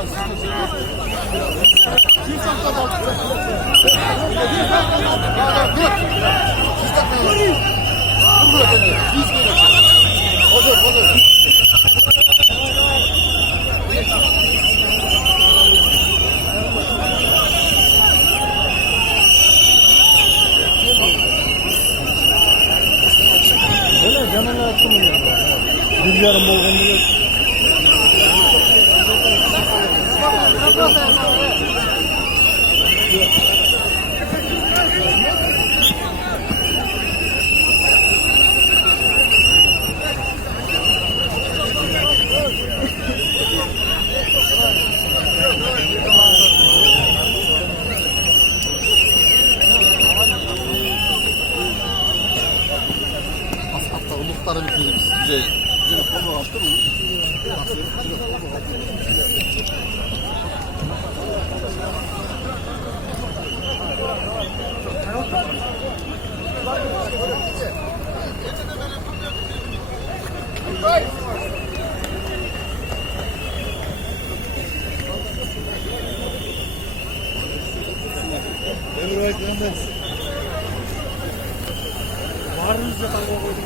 Öyle canını attım bunu. Bir yarım bolgun bile. Hatta umutları bitirdik size. Yine konu attı mı? Var mı zaten o